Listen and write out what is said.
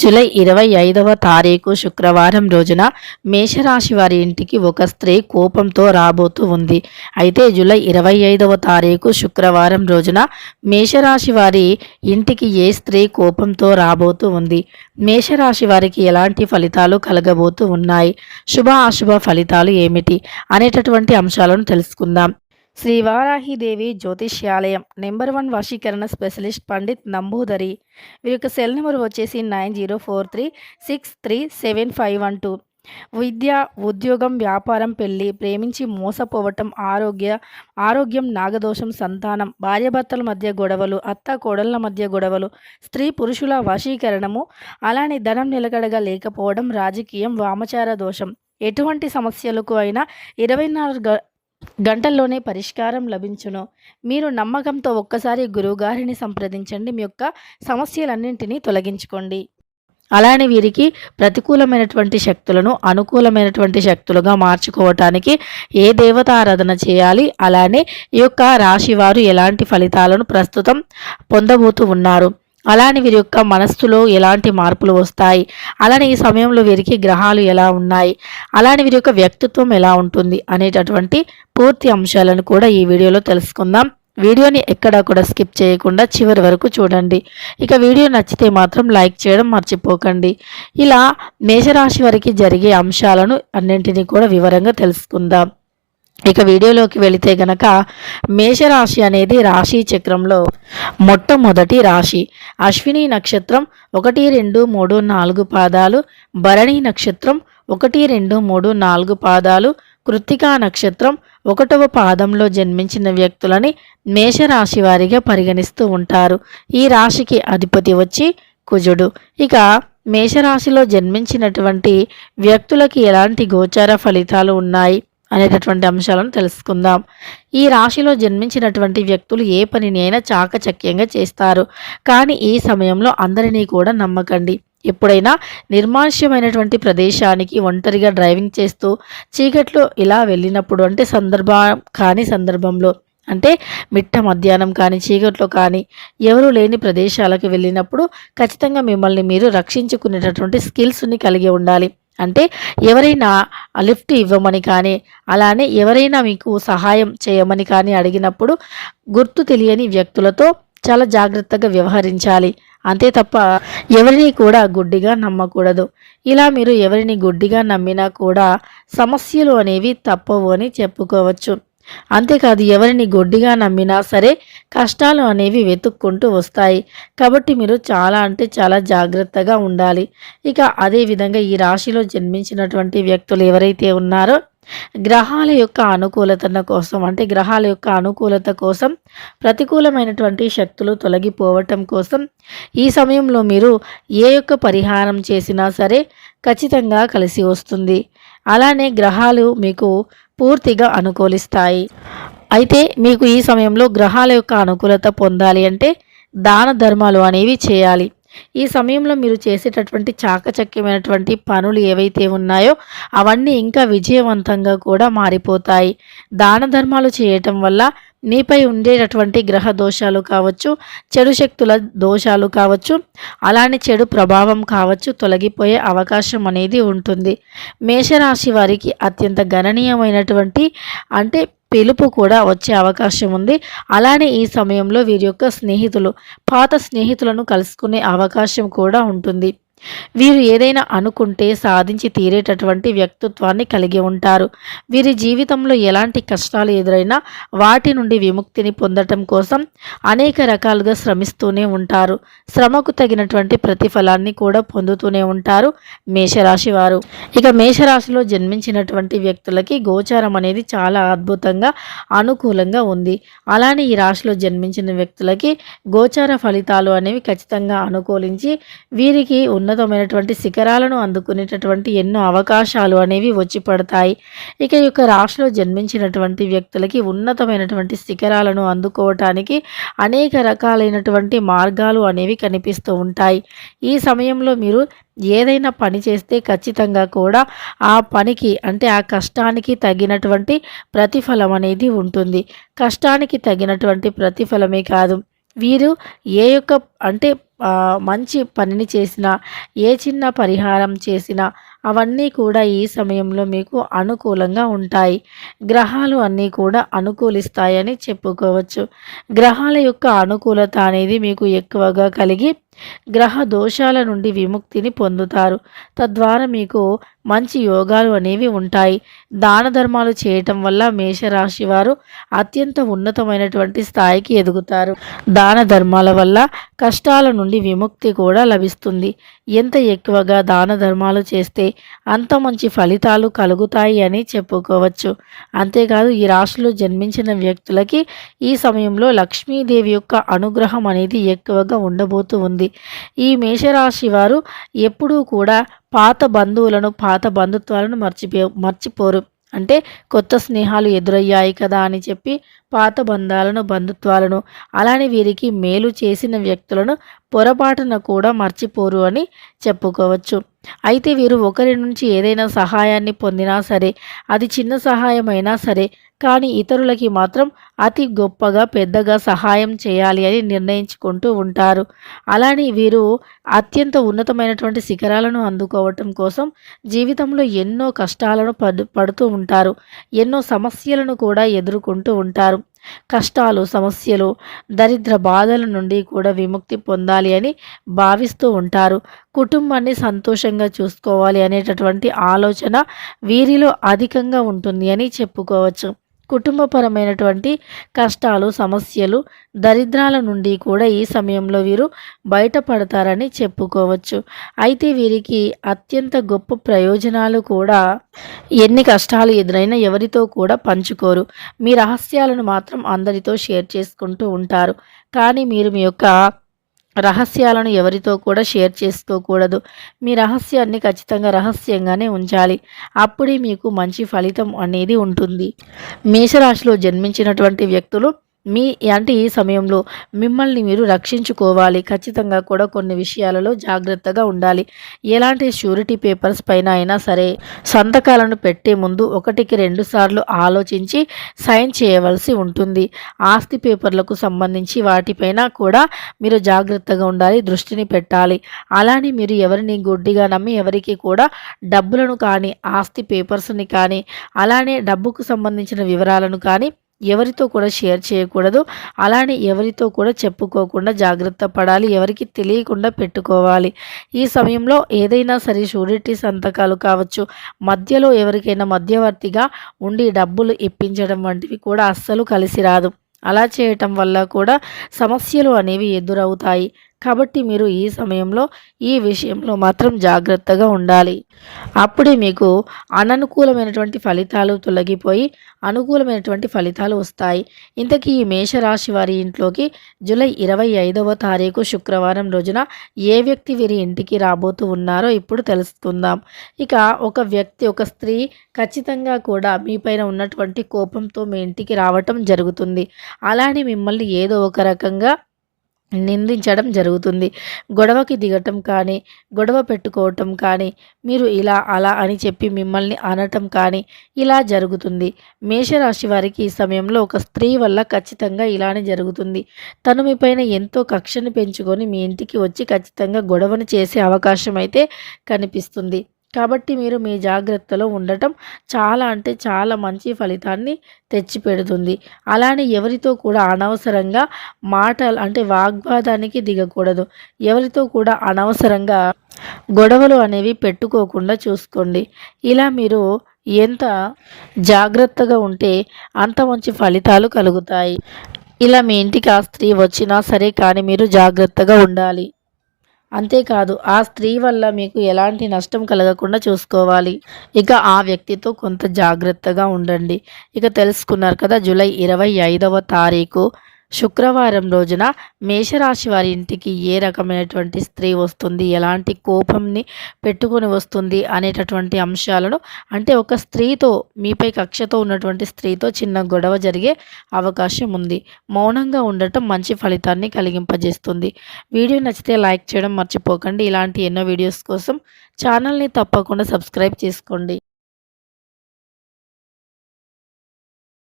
July 25వ తారీఖు శుక్రవారం రోజున మేషరాశి వారి ఇంటికి ఒక స్త్రీ కోపంతో రాబోతూ ఉంది. అయితే జూలై 25వ తారీఖు శుక్రవారం రోజున మేషరాశి వారి ఇంటికి ఏ స్త్రీ కోపంతో రాబోతూ ఉంది, మేషరాశి వారికి ఎలాంటి ఫలితాలు కలగబోతూ ఉన్నాయి, శుభ అశుభ ఫలితాలు ఏమిటి అనేటటువంటి అంశాలను తెలుసుకుందాం. శ్రీ వారాహిదేవి జ్యోతిష్యాలయం నెంబర్ 1 వశీకరణ స్పెషలిస్ట్ పండిత్ నంబూదరి. వీరి యొక్క సెల్ నెంబర్ వచ్చేసి 9043363751. విద్య, ఉద్యోగం, వ్యాపారం, పెళ్లి, ప్రేమించి మోసపోవటం, ఆరోగ్యం, నాగదోషం, సంతానం, భార్యాభర్తల మధ్య గొడవలు, అత్త కోడళ్ల మధ్య గొడవలు, స్త్రీ పురుషుల వశీకరణము, అలానే ధనం నిలకడగా లేకపోవడం, రాజకీయం, వామచార దోషం, ఎటువంటి సమస్యలకు అయినా 24 గంటల్లోనే పరిష్కారం లభించును. మీరు నమ్మకంతో ఒక్కసారి గురువుగారిని సంప్రదించండి. మీ యొక్క సమస్యలన్నింటినీ తొలగించుకోండి. అలానే వీరికి ప్రతికూలమైనటువంటి శక్తులను అనుకూలమైనటువంటి శక్తులుగా మార్చుకోవటానికి ఏ దేవత ఆరాధన చేయాలి, అలానే ఈ యొక్క రాశివారు ఎలాంటి ఫలితాలను ప్రస్తుతం పొందబోతూ ఉన్నారు, అలానే వీరి యొక్క మనస్సులో ఎలాంటి మార్పులు వస్తాయి, అలానే ఈ సమయంలో వీరికి గ్రహాలు ఎలా ఉన్నాయి, అలానే వీరి యొక్క వ్యక్తిత్వం ఎలా ఉంటుంది అనేటటువంటి పూర్తి అంశాలను కూడా ఈ వీడియోలో తెలుసుకుందాం. వీడియోని ఎక్కడా కూడా స్కిప్ చేయకుండా చివరి వరకు చూడండి. ఇక వీడియో నచ్చితే మాత్రం లైక్ చేయడం మర్చిపోకండి. ఇలా మేషరాశి వారికి జరిగే అంశాలను అన్నింటినీ కూడా వివరంగా తెలుసుకుందాం. ఇక వీడియోలోకి వెళితే గనక మేషరాశి అనేది రాశి చక్రంలో మొట్టమొదటి రాశి. అశ్విని నక్షత్రం 1, 2, 3, 4 పాదాలు, భరణి నక్షత్రం 1, 2, 3, 4 పాదాలు, కృత్తికా నక్షత్రం 1వ పాదంలో జన్మించిన వ్యక్తులని మేషరాశి వారిగా పరిగణిస్తూ ఉంటారు. ఈ రాశికి అధిపతి వచ్చి కుజుడు. ఇక మేషరాశిలో జన్మించినటువంటి వ్యక్తులకి ఎలాంటి గోచార ఫలితాలు ఉన్నాయి అనేటటువంటి అంశాలను తెలుసుకుందాం. ఈ రాశిలో జన్మించినటువంటి వ్యక్తులు ఏ పనిని అయినా చాకచక్యంగా చేస్తారు. కానీ ఈ సమయంలో అందరినీ కూడా నమ్మకండి. ఎప్పుడైనా నిర్మానుష్యమైనటువంటి ప్రదేశానికి ఒంటరిగా డ్రైవింగ్ చేస్తూ చీకట్లో ఇలా వెళ్ళినప్పుడు, అంటే సందర్భంలో అంటే మిట్ట మధ్యాహ్నం కానీ చీకట్లో కానీ ఎవరు లేని ప్రదేశాలకు వెళ్ళినప్పుడు ఖచ్చితంగా మిమ్మల్ని మీరు రక్షించుకునేటటువంటి స్కిల్స్ని కలిగి ఉండాలి. అంటే ఎవరైనా లిఫ్ట్ ఇవ్వమని కానీ, అలానే ఎవరైనా మీకు సహాయం చేయమని కానీ అడిగినప్పుడు గుర్తు తెలియని వ్యక్తులతో చాలా జాగ్రత్తగా వ్యవహరించాలి. అంతే తప్ప ఎవరిని కూడా గుడ్డిగా నమ్మకూడదు. ఇలా మీరు ఎవరిని గుడ్డిగా నమ్మినా కూడా సమస్యలు అనేవి తప్పవు అని చెప్పుకోవచ్చు. అంతేకాదు, ఎవరిని గొడ్డిగా నమ్మినా సరే కష్టాలు అనేవి వెతుక్కుంటూ వస్తాయి. కాబట్టి మీరు చాలా జాగ్రత్తగా ఉండాలి. ఇక అదేవిధంగా ఈ రాశిలో జన్మించినటువంటి వ్యక్తులు ఎవరైతే ఉన్నారో గ్రహాల యొక్క అనుకూలత కోసం ప్రతికూలమైనటువంటి శక్తులు తొలగిపోవటం కోసం ఈ సమయంలో మీరు ఏ యొక్క పరిహారం చేసినా సరే ఖచ్చితంగా కలిసి వస్తుంది. అలానే గ్రహాలు మీకు పూర్తిగా అనుకూలిస్తాయి. అయితే మీకు ఈ సమయంలో గ్రహాల యొక్క అనుకూలత పొందాలి అంటే దాన ధర్మాలు అనేవి చేయాలి. ఈ సమయంలో మీరు చేసేటటువంటి చాకచక్యమైనటువంటి పనులు ఏవైతే ఉన్నాయో అవన్నీ ఇంకా విజయవంతంగా కూడా మారిపోతాయి. దాన ధర్మాలు చేయటం వల్ల మీపై ఉండేటటువంటి గ్రహ దోషాలు కావచ్చు, చెడు శక్తుల దోషాలు కావచ్చు, అలానే చెడు ప్రభావం కావచ్చు తొలగిపోయే అవకాశం అనేది ఉంటుంది. మేషరాశి వారికి అత్యంత గణనీయమైనటువంటి అంటే పిలుపు కూడా వచ్చే అవకాశం ఉంది. అలానే ఈ సమయంలో వీరి యొక్క పాత స్నేహితులను కలుసుకునే అవకాశం కూడా ఉంటుంది. వీరు ఏదైనా అనుకుంటే సాధించి తీరేటటువంటి వ్యక్తిత్వాన్ని కలిగి ఉంటారు. వీరి జీవితంలో ఎలాంటి కష్టాలు ఎదురైనా వాటి నుండి విముక్తిని పొందటం కోసం అనేక రకాలుగా శ్రమిస్తూనే ఉంటారు. శ్రమకు తగినటువంటి ప్రతిఫలాన్ని కూడా పొందుతూనే ఉంటారు మేషరాశి వారు. ఇక మేషరాశిలో జన్మించినటువంటి వ్యక్తులకి గోచారం అనేది చాలా అద్భుతంగా అనుకూలంగా ఉంది. అలానే ఈ రాశిలో జన్మించిన వ్యక్తులకి గోచార ఫలితాలు అనేవి ఖచ్చితంగా అనుకూలించి వీరికి ఉన్నతమైనటువంటి శిఖరాలను అందుకునేటటువంటి ఎన్నో అవకాశాలు అనేవి వచ్చి పడతాయి. ఇక ఈ యొక్క రాశిలో జన్మించినటువంటి వ్యక్తులకి ఉన్నతమైనటువంటి శిఖరాలను అందుకోవటానికి అనేక రకాలైనటువంటి మార్గాలు అనేవి కనిపిస్తూ ఉంటాయి. ఈ సమయంలో మీరు ఏదైనా పని చేస్తే ఖచ్చితంగా కూడా ఆ పనికి అంటే ఆ కష్టానికి తగినటువంటి ప్రతిఫలం అనేది ఉంటుంది. కష్టానికి తగినటువంటి ప్రతిఫలమే కాదు, వీరు ఏ యొక్క అంటే మంచి పనిని చేసినా, ఏ చిన్న పరిహారం చేసినా అవన్నీ కూడా ఈ సమయంలో మీకు అనుకూలంగా ఉంటాయి. గ్రహాలు అన్నీ కూడా అనుకూలిస్తాయని చెప్పుకోవచ్చు. గ్రహాల యొక్క అనుకూలత అనేది మీకు ఎక్కువగా కలిగి గ్రహ దోషాల నుండి విముక్తిని పొందుతారు. తద్వారా మీకు మంచి యోగాలు అనేవి ఉంటాయి. దాన ధర్మాలు చేయటం వల్ల మేషరాశి వారు అత్యంత ఉన్నతమైనటువంటి స్థాయికి ఎదుగుతారు. దాన ధర్మాల వల్ల కష్టాల నుండి విముక్తి కూడా లభిస్తుంది. ఎంత ఎక్కువగా దాన ధర్మాలు చేస్తే అంత మంచి ఫలితాలు కలుగుతాయి అని చెప్పుకోవచ్చు. అంతేకాదు ఈ రాశిలో జన్మించిన వ్యక్తులకి ఈ సమయంలో లక్ష్మీదేవి యొక్క అనుగ్రహం అనేది ఎక్కువగా ఉండబోతూ ఉంది. ఈ మేషరాశి వారు ఎప్పుడూ కూడా పాత బంధువులను, పాత బంధుత్వాలను మర్చిపోరు. అంటే కొత్త స్నేహాలు ఎదురయ్యాయి కదా అని చెప్పి పాత బంధాలను, బంధుత్వాలను, అలానే వీరికి మేలు చేసిన వ్యక్తులను పొరపాటున కూడా మర్చిపోరు అని చెప్పుకోవచ్చు. అయితే వీరు ఒకరి నుంచి ఏదైనా సహాయాన్ని పొందినా సరే, అది చిన్న సహాయమైనా సరే, కానీ ఇతరులకి మాత్రం అతి గొప్పగా, పెద్దగా సహాయం చేయాలి అని నిర్ణయించుకుంటూ ఉంటారు. అలానే వీరు అత్యంత ఉన్నతమైనటువంటి శిఖరాలను అందుకోవటం కోసం జీవితంలో ఎన్నో కష్టాలను పడుతూ ఉంటారు. ఎన్నో సమస్యలను కూడా ఎదుర్కొంటూ ఉంటారు. కష్టాలు, సమస్యలు, దరిద్ర బాధల నుండి కూడా విముక్తి పొందాలి అని భావిస్తూ ఉంటారు. కుటుంబాన్ని సంతోషంగా చూసుకోవాలి అనేటటువంటి ఆలోచన వీరిలో అధికంగా ఉంటుంది అని చెప్పుకోవచ్చు. కుటుంబపరమైనటువంటి కష్టాలు, సమస్యలు, దరిద్రాల నుండి కూడా ఈ సమయంలో వీరు బయటపడతారని చెప్పుకోవచ్చు. అయితే వీరికి అత్యంత గొప్ప ప్రయోజనాలు కూడా ఎన్ని కష్టాలు ఎదురైనా ఎవరితో కూడా పంచుకోరు. మీ రహస్యాలను మాత్రం అందరితో షేర్ చేసుకుంటూ ఉంటారు. కానీ మీరు మీ యొక్క రహస్యాలను ఎవరితో కూడా షేర్ చేసుకోకూడదు. మీ రహస్యాన్ని ఖచ్చితంగా రహస్యంగానే ఉంచాలి. అప్పుడే మీకు మంచి ఫలితం అనేది ఉంటుంది. మేషరాశిలో జన్మించినటువంటి వ్యక్తులు అంటే ఈ సమయంలో మిమ్మల్ని మీరు రక్షించుకోవాలి. ఖచ్చితంగా కూడా కొన్ని విషయాలలో జాగ్రత్తగా ఉండాలి. ఎలాంటి ష్యూరిటీ పేపర్స్ పైన అయినా సరే సంతకాలను పెట్టే ముందు 1కి 2 సార్లు ఆలోచించి సైన్ చేయవలసి ఉంటుంది. ఆస్తి పేపర్లకు సంబంధించి వాటిపైన కూడా మీరు జాగ్రత్తగా ఉండాలి, దృష్టిని పెట్టాలి. అలానే మీరు ఎవరిని గుడ్డిగా నమ్మి ఎవరికి కూడా డబ్బులను కానీ, ఆస్తి పేపర్స్ని కానీ, అలానే డబ్బుకు సంబంధించిన వివరాలను కానీ ఎవరితో కూడా షేర్ చేయకూడదు. అలానే ఎవరితో కూడా చెప్పుకోకుండా జాగ్రత్త పడాలి. ఎవరికి తెలియకుండా పెట్టుకోవాలి. ఈ సమయంలో ఏదైనా సరే షూరిటీ సంతకాలు కావచ్చు, మధ్యలో ఎవరికైనా మధ్యవర్తిగా ఉండి డబ్బులు ఇప్పించడం వంటివి కూడా అస్సలు కలిసి రాదు. అలా చేయటం వల్ల కూడా సమస్యలు అనేవి ఎదురవుతాయి. కాబట్టి మీరు ఈ సమయంలో ఈ విషయంలో మాత్రం జాగ్రత్తగా ఉండాలి. అప్పుడే మీకు అననుకూలమైనటువంటి ఫలితాలు తొలగిపోయి అనుకూలమైనటువంటి ఫలితాలు వస్తాయి. ఇంతకీ ఈ మేషరాశి వారి ఇంట్లోకి జూలై 25వ తారీఖు శుక్రవారం రోజున ఏ వ్యక్తి వీరి ఇంటికి రాబోతూ ఉన్నారో ఇప్పుడు తెలుసుకుందాం. ఇక ఒక వ్యక్తి, ఒక స్త్రీ ఖచ్చితంగా కూడా మీపైన ఉన్నటువంటి కోపంతో మీ ఇంటికి రావటం జరుగుతుంది. అలానే మిమ్మల్ని ఏదో ఒక రకంగా నిందించడం జరుగుతుంది. గొడవకి దిగటం కానీ, గొడవ పెట్టుకోవటం కానీ, మీరు ఇలా అలా అని చెప్పి మిమ్మల్ని అనటం కానీ ఇలా జరుగుతుంది. మేషరాశి వారికి ఈ సమయంలో ఒక స్త్రీ వల్ల ఖచ్చితంగా ఇలానే జరుగుతుంది. తను మీపైన ఎంతో కక్షను పెంచుకొని మీ ఇంటికి వచ్చి ఖచ్చితంగా గొడవను చేసే అవకాశం అయితే కనిపిస్తుంది. కాబట్టి మీరు మీ జాగ్రత్తలో ఉండటం చాలా అంటే చాలా మంచి ఫలితాన్ని తెచ్చిపెడుతుంది. అలానే ఎవరితో కూడా అనవసరంగా మాటలు అంటే వాగ్వాదానికి దిగకూడదు. ఎవరితో కూడా అనవసరంగా గొడవలు అనేవి పెట్టుకోకుండా చూసుకోండి. ఇలా మీరు ఎంత జాగ్రత్తగా ఉంటే అంత మంచి ఫలితాలు కలుగుతాయి. ఇలా మీ ఇంటికి ఆ స్త్రీ వచ్చినా సరే కానీ మీరు జాగ్రత్తగా ఉండాలి. అంతేకాదు ఆ స్త్రీ వల్ల మీకు ఎలాంటి నష్టం కలగకుండా చూసుకోవాలి. ఇక ఆ వ్యక్తితో కొంత జాగ్రత్తగా ఉండండి. ఇక తెలుసుకున్నారు కదా, జూలై 25వ తారీఖు శుక్రవారం రోజున మేషరాశి వారి ఇంటికి ఏ రకమైనటువంటి స్త్రీ వస్తుంది, ఎలాంటి కోపంని పెట్టుకొని వస్తుంది అనేటటువంటి అంశాలను, అంటే ఒక స్త్రీతో మీపై కక్షతో ఉన్నటువంటి స్త్రీతో చిన్న గొడవ జరిగే అవకాశం ఉంది. మౌనంగా ఉండటం మంచి ఫలితాన్ని కలిగింపజేస్తుంది. వీడియో నచ్చితే లైక్ చేయడం మర్చిపోకండి. ఇలాంటి ఎన్నో వీడియోస్ కోసం ఛానల్ని తప్పకుండా సబ్స్క్రైబ్ చేసుకోండి.